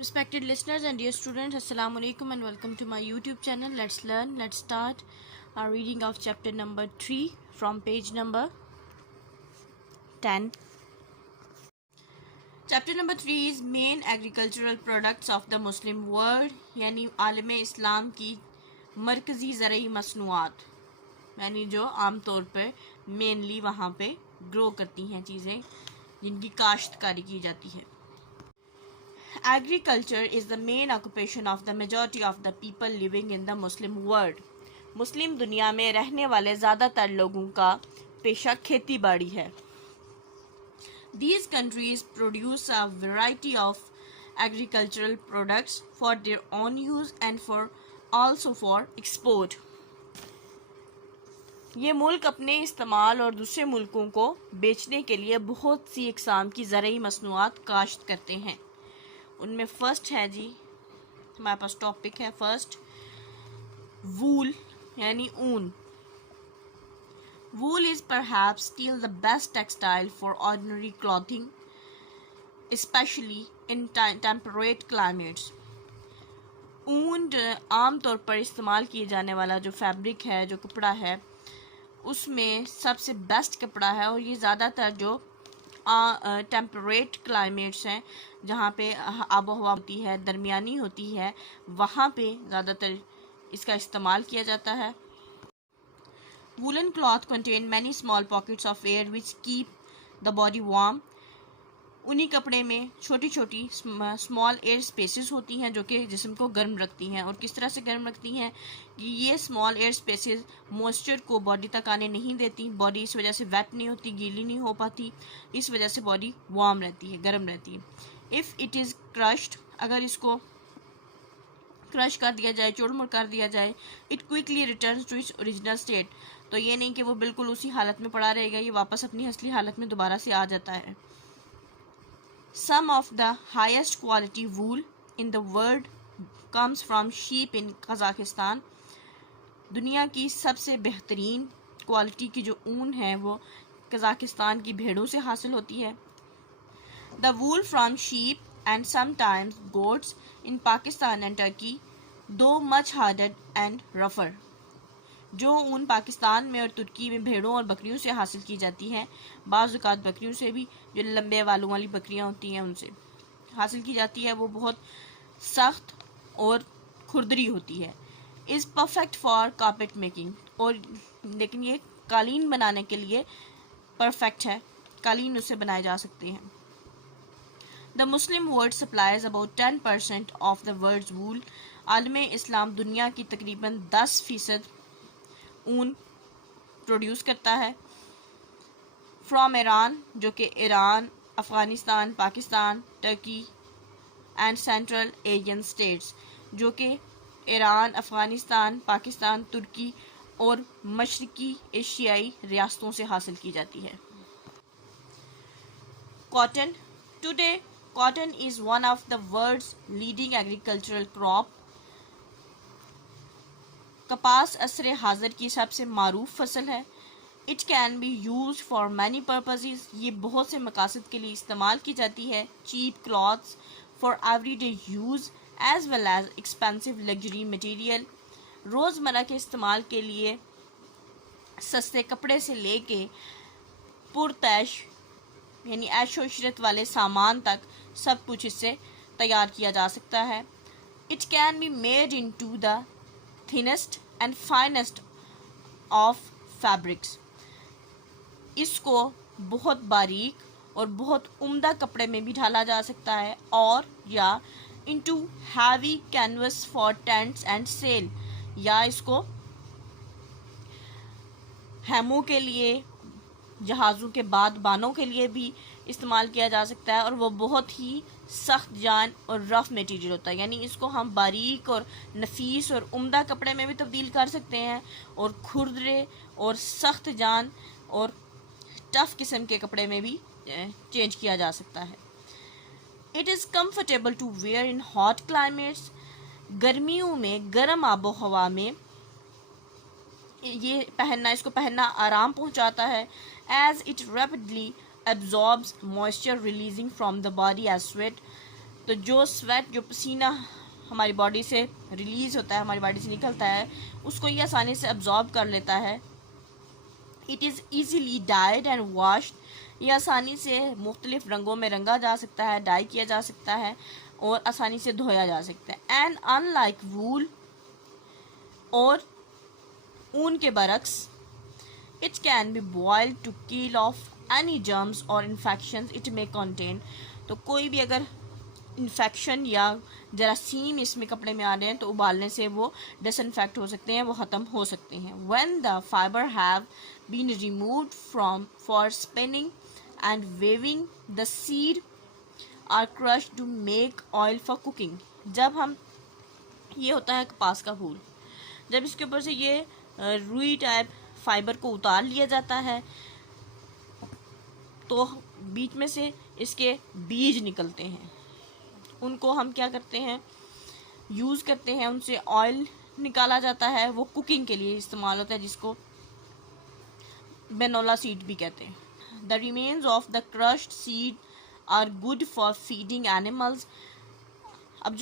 Respected listeners and dear students, Assalamu alaikum and welcome to my YouTube channel. Let's learn. Let's start our reading of chapter number 3 from page number 10. Chapter number 3 is main agricultural products of the Muslim world, यानी आलम इस्लाम की मरकज़ी ज़रई मसनूआत, यानी जो आम तौर पर mainly वहाँ पे ग्रो करती हैं चीज़ें जिनकी काश्तकारी की जाती है. Agriculture is the main occupation of the majority of the people living in the Muslim world. मुस्लिम दुनिया में रहने वाले ज़्यादातर लोगों का पेशा खेती बाड़ी है. These countries produce a variety of agricultural products for their own use and also for export. ये मुल्क अपने इस्तेमाल और दूसरे मुल्कों को बेचने के लिए बहुत सी इकसाम की ज़रई मसनूआत काश्त करते हैं. उनमें फर्स्ट है जी, हमारे पास टॉपिक है फर्स्ट, वूल यानी ऊन. Wool is perhaps still the best textile for ordinary clothing specially in temperate climates. ऊन आम तौर पर इस्तेमाल किए जाने वाला जो फैब्रिक है, जो कपड़ा है, उसमें सबसे बेस्ट कपड़ा है. और ये ज़्यादातर जो टेम्परेट क्लाइमेट्स हैं, जहाँ पे आबो हवा होती है, दरमियानी होती है, वहाँ पे ज़्यादातर इसका इस्तेमाल किया जाता है. Woollen cloth contain many small pockets of air which keep the body warm. उन्हीं कपड़े में छोटी छोटी स्मॉल एयर स्पेसेस होती हैं जो कि जिस्म को गर्म रखती हैं. और किस तरह से गर्म रखती हैं कि ये स्मॉल एयर स्पेसेस मॉइस्चर को बॉडी तक आने नहीं देती. बॉडी इस वजह से वेट नहीं होती, गीली नहीं हो पाती. इस वजह से बॉडी वार्म रहती है, गर्म रहती है. इफ़ इट इज़ क्रश्ड, अगर इसको क्रश कर दिया जाए, चूरमुर कर दिया जाए, it quickly returns to its original state. तो ये नहीं कि वो बिल्कुल उसी हालत में पड़ा रहेगा, ये वापस अपनी असली हालत में दोबारा से आ जाता है. Some of the highest quality wool in the world comes from sheep in Kazakhstan. दुनिया की सबसे बेहतरीन क्वालिटी की जो ऊन है वो कज़ाकिस्तान की भेड़ों से हासिल होती है. The wool from sheep and sometimes goats in Pakistan and Turkey, though much harder and rougher. जो ऊन पाकिस्तान में और तुर्की में भेड़ों और बकरियों से हासिल की जाती है, बाज़ औक़ात बकरियों से भी, जो लंबे बालों वाली बकरियां होती हैं उनसे हासिल की जाती है, वो बहुत सख्त और खुरदरी होती है. Is perfect for carpet making. और लेकिन ये कालीन बनाने के लिए परफेक्ट है, कालीन उससे बनाए जा सकते हैं. The Muslim world supplies about 10% of the world's wool. आलम इस्लाम दुनिया की तकरीबन 10% ऊन प्रोड्यूस करता है. फ्रॉम ईरान, जो कि Iran, Afghanistan, Pakistan, Turkey and central Asian states, जो कि ईरान, अफ़गानिस्तान, पाकिस्तान, तुर्की और मशरकी एशियाई रियासतों से हासिल की जाती है. Cotton. Today cotton is one of the world's leading agricultural crop. कपास असरे हाजिर की सबसे मारूफ फसल है. It can be use for many purposes. ये बहुत से मकासद के लिए इस्तेमाल की जाती है. Cheap clothes for everyday use as well as expensive luxury material. रोज़मर्रा के इस्तेमाल के लिए सस्ते कपड़े से लेके पुरतैश यानी ऐशो इशरत वाले सामान तक सब कुछ इससे तैयार किया जा सकता है. It can be made into the thinnest and finest of fabrics. इसको बहुत बारीक और बहुत उम्दा कपड़े में भी ढाला जा सकता है, और या into heavy canvas for tents and sail, या इसको हैमों के लिए, जहाज़ों के बाद बानों के लिए भी इस्तेमाल किया जा सकता है. और वो बहुत ही सख्त जान और रफ़ मटेरियल होता है, यानी इसको हम बारीक और नफीस और उम्दा कपड़े में भी तब्दील कर सकते हैं, और खुरदरे और सख्त जान और टफ़ किस्म के कपड़े में भी चेंज किया जा सकता है. It is comfortable to wear in hot climates. गर्मियों में गर्म आबो हवा में ये पहनना, इसको पहनना आराम पहुंचाता है. As it rapidly absorbs moisture releasing from the body as sweat. तो जो स्वेट, जो पसीना हमारी बॉडी से रिलीज़ होता है, हमारी बॉडी से निकलता है, उसको ये आसानी से अब्जॉर्ब कर लेता है। It is easily died and washed, ये आसानी से मुख्तलिफ रंगों में रंगा जा सकता है, डाई किया जा सकता है और आसानी से धोया जा सकता है। एंड अनलाइक वूल और ऊन के बरक्स, it can be boiled to kill off any germs और इन्फेक्शंस इट मे कंटेन। तो कोई भी अगर इन्फेक्शन या जरासीम इसमें कपड़े में आ रहे हैं तो उबालने से वो डिसइंफेक्ट हो सकते हैं, वो ख़त्म हो सकते हैं। When the fibre have been removed from for spinning and weaving, the seed are crushed to make oil for cooking. जब हम, ये होता है कपास का फूल, जब इसके ऊपर से ये रुई टाइप फाइबर को उतार लिया जाता है तो बीच में से इसके बीज निकलते हैं, उनको हम क्या करते हैं, यूज़ करते हैं, उनसे ऑयल निकाला जाता है, वो कुकिंग के लिए इस्तेमाल होता है, जिसको बेनोला सीड भी कहते हैं। The remains of the crushed seed are good for feeding animals. अब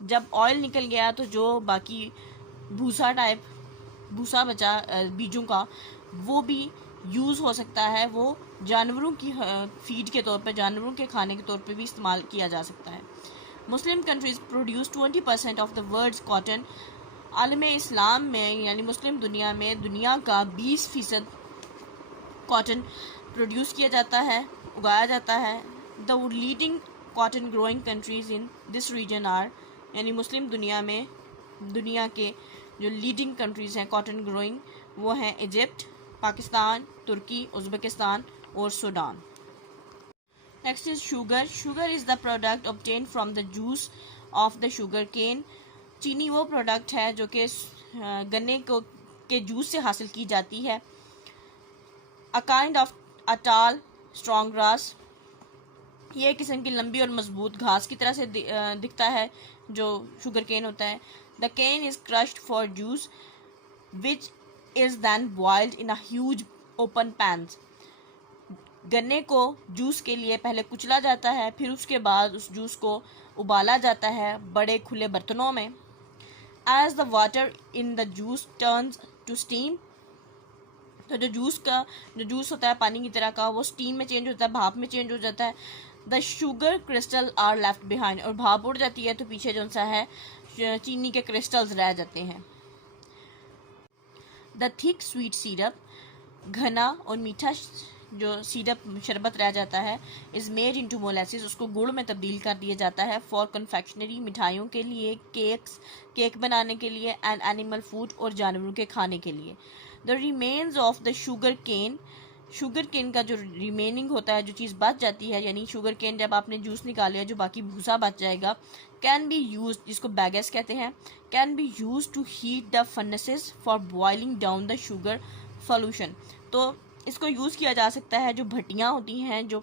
जब ऑयल निकल गया तो जो बाकी भूसा बचा बीजों का, वो भी यूज़ हो सकता है, वो जानवरों की फीड के तौर पर, जानवरों के खाने के तौर पर भी इस्तेमाल किया जा सकता है। Muslim countries produce 20% of the world's cotton. आलम इस्लाम में यानी मुस्लिम दुनिया में दुनिया का 20% कॉटन प्रोड्यूस किया जाता है, उगाया जाता है। The leading cotton growing countries in this region are, यानी मुस्लिम दुनिया में दुनिया के जो लीडिंग कंट्रीज़ हैं कॉटन ग्रोइंग, वो हैं इजिप्ट, पाकिस्तान, तुर्की, उज़्बेकिस्तान और Sudan. Next is sugar. Sugar is the product obtain from the juice of the sugar cane. चीनी वो प्रोडक्ट है जो कि गन्ने के जूस से हासिल की जाती है। अ काइंड ऑफ अ टाल स्ट्रॉन्ग ग्रास, ये एक किस्म की लंबी और मजबूत घास की तरह से दिखता है जो शुगर केन होता है। The cane is crushed for juice which is then boiled in a huge open pans. गन्ने को जूस के लिए पहले कुचला जाता है, फिर उसके बाद उस जूस को उबाला जाता है बड़े खुले बर्तनों में। As the water in the juice turns to steam, तो जो जूस होता है पानी की तरह का, वो स्टीम में चेंज होता है, भाप में चेंज हो जाता है। The sugar crystal are left behind, और भाप उड़ जाती है तो पीछे जो सा है चीनी के क्रिस्टल्स रह जाते हैं। द थिक स्वीट सिरप, घना और मीठा जो सिरप शरबत रह जाता है, इज़ मेड इनटू मोलेसिस, उसको गुड़ में तब्दील कर दिया जाता है। फॉर कन्फेक्शनरी, मिठाइयों के लिए, केक बनाने के लिए, एंड एनिमल फूड, और जानवरों के खाने के लिए। The remains of the sugar cane का जो रिमेनिंग होता है, जो चीज़ बच जाती है, यानी शुगर केन जब आपने जूस निकालिया जो बाकी भूसा बच जाएगा, कैन बी यूज, जिसको बैगेस कहते हैं, can be use to heat the furnaces for boiling down the sugar solution. तो इसको यूज़ किया जा सकता है, जो भट्टियाँ होती हैं जो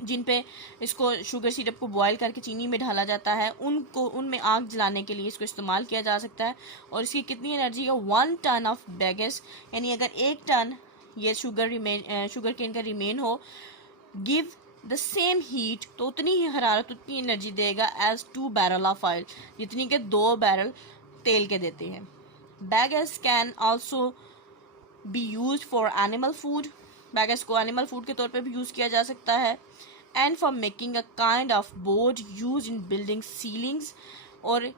जिन पे इसको शुगर सिरप को बॉयल करके चीनी में डाला जाता है, उनमें आग जलाने के लिए इसको इस्तेमाल किया जा सकता है। और इसकी कितनी एनर्जी है, 1 टन ऑफ बैगेस, यानी अगर 1 टन ये शुगर केन का रिमेन हो, गिव द सेम हीट, तो उतनी ही हरारत, उतनी एनर्जी देगा एज 2 बैरल ऑफ ऑयल, जितनी के 2 बैरल तेल के देते हैं। Bagasse can also be use for animal food, bagasse को एनिमल फूड के तौर पे भी यूज़ किया जा सकता है। And for making a kind of board use in building ceilings, और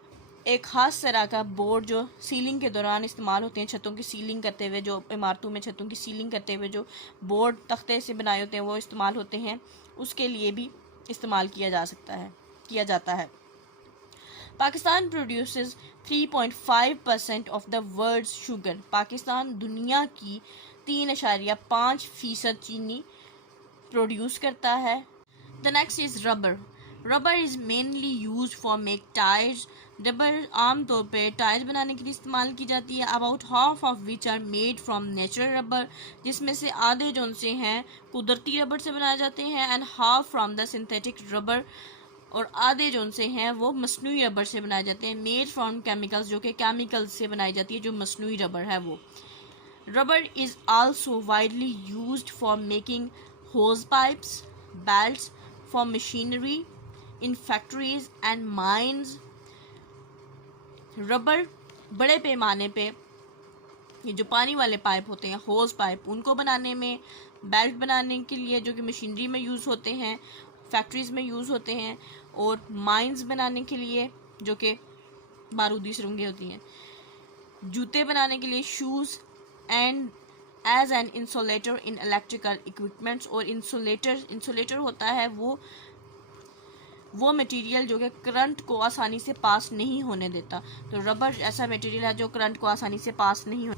एक ख़ास तरह का बोर्ड जो सीलिंग के दौरान इस्तेमाल होते हैं, छतों की सीलिंग करते हुए, जो इमारतों में छतों की सीलिंग करते हुए जो बोर्ड तख्ते से बनाए होते हैं वो इस्तेमाल होते हैं, उसके लिए भी इस्तेमाल किया जाता है। Pakistan produces 3.5% of the world's sugar. Pakistan दुनिया की 3.5% चीनी प्रोड्यूस करता है। The next is rubber. Rubber is mainly use for make tyres. Rubber आमतौर पर टायर्स बनाने के लिए इस्तेमाल की जाती है। About half of which are made from natural rubber, जिसमें से आधे जो से हैं कुदरती रबर से बनाए जाते हैं, and half from the synthetic rubber, और आधे जो से हैं वो मसनूई रबर से बनाए जाते हैं। मेड फ्रॉम केमिकल्स, जो कि केमिकल्स से बनाई जाती है, जो मसनूई रबर है वो। Rubber is also widely used for making hose pipes, belts for machinery, in factories and mines. Rubber बड़े पैमाने पे, ये जो पानी वाले पाइप होते हैं, होज पाइप, उनको बनाने में, बेल्ट बनाने के लिए जो कि मशीनरी में यूज़ होते हैं, फैक्ट्रीज में यूज़ होते हैं, और माइंस बनाने के लिए जो कि बारूदी सुरंगें होती हैं, जूते बनाने के लिए shoes, and as an insulator in electrical equipments. और इंसुलेटर होता है वो मटेरियल जो कि करंट को आसानी से पास नहीं होने देता। तो रबर ऐसा मटेरियल है जो करंट को आसानी से पास नहीं हो।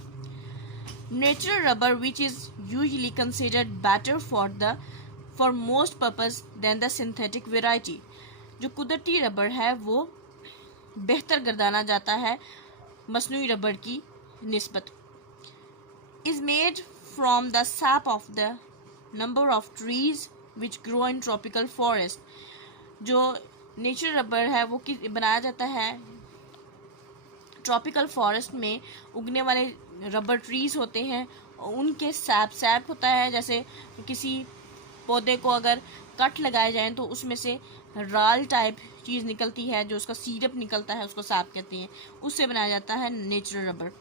Natural rubber which is usually considered better for most purpose than the synthetic variety. जो कुदरती रबर है वो बेहतर गर्दाना जाता है मसनूई रबर की निस्बत। Is made from the sap of the number of trees which grow in tropical forest. जो नेचुरल रबर है वो बनाया जाता है ट्रॉपिकल फॉरेस्ट में उगने वाले रबर ट्रीज होते हैं, उनके सैप होता है। जैसे किसी पौधे को अगर कट लगाए जाए तो उसमें से राल टाइप चीज़ निकलती है, जो उसका सीरप निकलता है, उसको सैप कहते हैं, उससे बनाया जाता है natural rubber.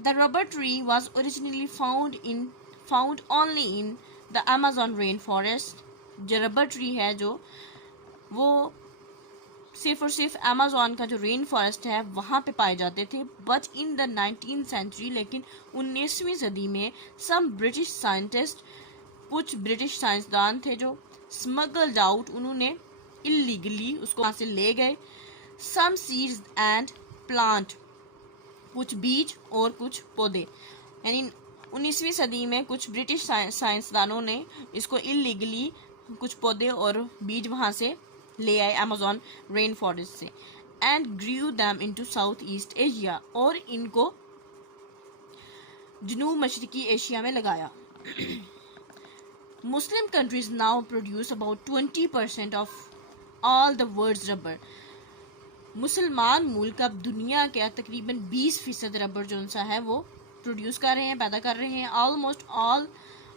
The rubber tree was originally found only in the Amazon rain forest. जो रबर ट्री है जो वो सिर्फ और सिर्फ अमेजोन का जो रेन फॉरेस्ट है वहाँ पे पाए जाते थे। But in the 19th century, लेकिन 19वीं सदी में सम ब्रिटिश साइंटिस्ट, कुछ ब्रिटिश साइंसदान थे जो स्मगल्ड आउट, उन्होंने इलीगली उसको वहाँ से ले गए, सम सीड्स एंड प्लांट, कुछ बीज और कुछ पौधे। यानी 19वीं सदी में कुछ ब्रिटिश साइंसदानों ने इसको इलीगली कुछ पौधे और बीज वहाँ से ले आए अमेजोन रेन फॉरेस्ट से, and grew them into South East Asia, और इनको जनूब मशरकी एशिया में लगाया। Muslim countries now produce about 20% of all the world's rubber. मुसलमान मुल्क अब दुनिया के तकरीबन 20% रबर जो सा है वो प्रोड्यूस कर रहे हैं, पैदा कर रहे हैं। Almost all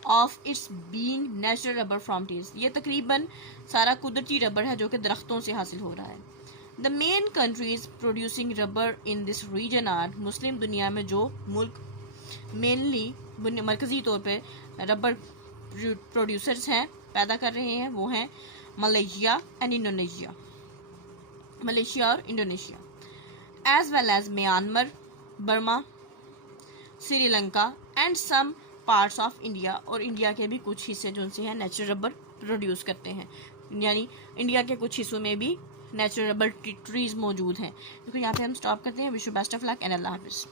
of its being natural rubber from trees. ये तकरीबन सारा कुदरती रबर है जो कि दरख्तों से हासिल हो रहा है। The main countries producing rubber in this region are, मुस्लिम दुनिया में जो मुल्क मेनली मरकजी तौर पे रबर प्रोड्यूसर्स हैं, पैदा कर रहे हैं, वो हैं मलेशिया एंड इंडोनेशिया, मलेशिया और Indonesia, as well as Myanmar, Burma, Sri Lanka and some parts of India. और इंडिया के भी कुछ हिस्से जो उनसे हैं नेचुरल रबर प्रोड्यूस करते हैं, यानी इंडिया के कुछ हिस्सों में भी नेचुरल रबर ट्रीज मौजूद हैं। तो यहाँ पे हम स्टॉप करते हैं। Wish you best of luck and अल्लाह हाफिज़।